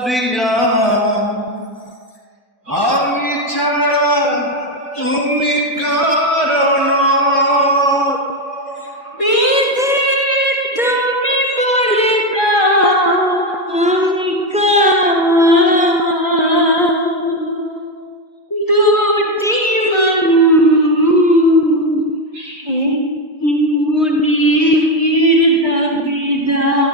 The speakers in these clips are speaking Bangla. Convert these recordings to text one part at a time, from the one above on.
প্রিয়া আমি ছাড়া তুমি কারণ বিধি তুমি বলে দাও আমি দুটি মানুষ একটি মনের দাবিদার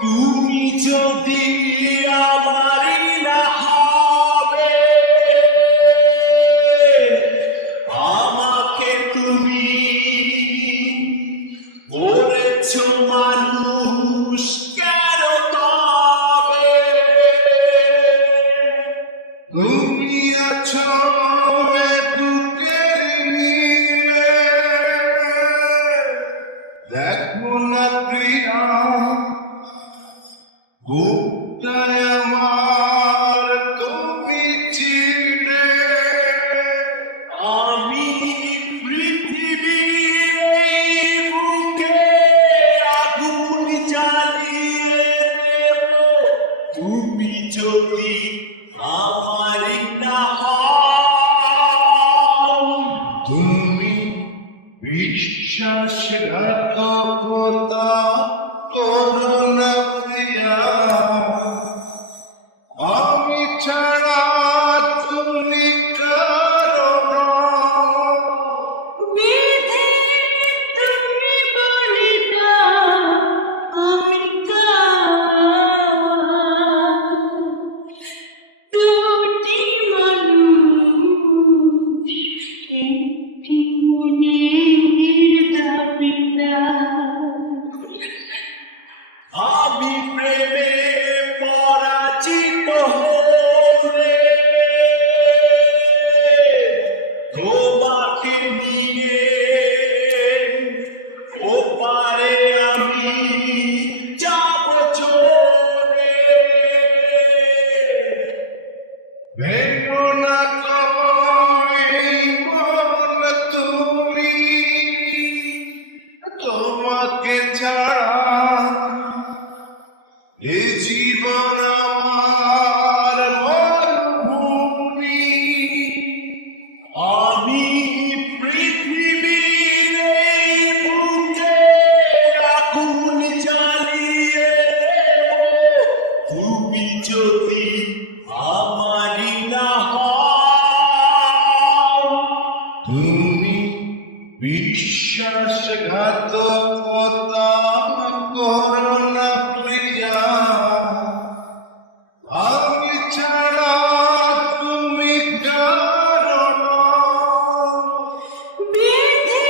তুমি যদি আমারই না হবে আমাকে তুমি বলেছ মানুষ কেন তবে তুমি আছো বুকের নিয়ে দেখো না প্রিয়া বুকটায় আমার তুমি চিনে আমি পৃথিবীর এই বুকে আগুন জ্বালিয়ে দেব তুমি যদি আমারই না হও তুমি বিশ্বাসঘাতকতা করো না প্রিয়া আমি ছাড়া তুমি কারণ বিধি তুমি বলে দাও আমি দুটি মানুষ একটি মনের দাবিদার আমি প্রেমে পরাজিত হলে তোমাকে নিয়ে ওপারে আমি যাব চলে ভেঙো না কই মন তুমি তোমাকে ছাড়া এ জীবন আমার মরুভূমি আমি পৃথিবীর এই বুকে আগুন জ্বালিয়ে তুমি যদি আমারই না হও তুমি বিশ্বাসঘাতকতা করো না প্রিয়া আমি ছাড়া তুমি কারণ বিধি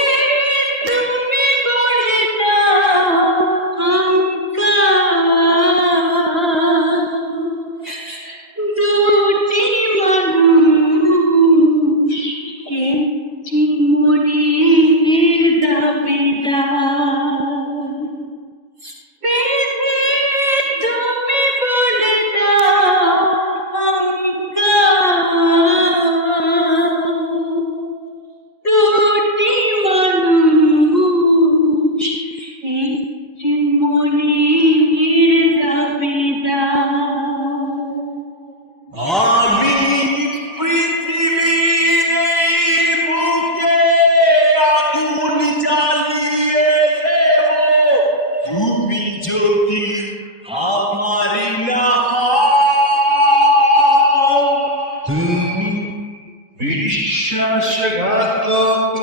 তুমি বলে দাও দুটি মানুষ একটি মনের দাবিদার বিধি তুমি বলে দাও দুটি মানুষ একটি মনের দাবিদার আমি পৃথিবীর এই বুকে আগুন জ্বালিয়ে দেব তুমি যদি আমারই না হও তুমি বিশ্বাসঘাতক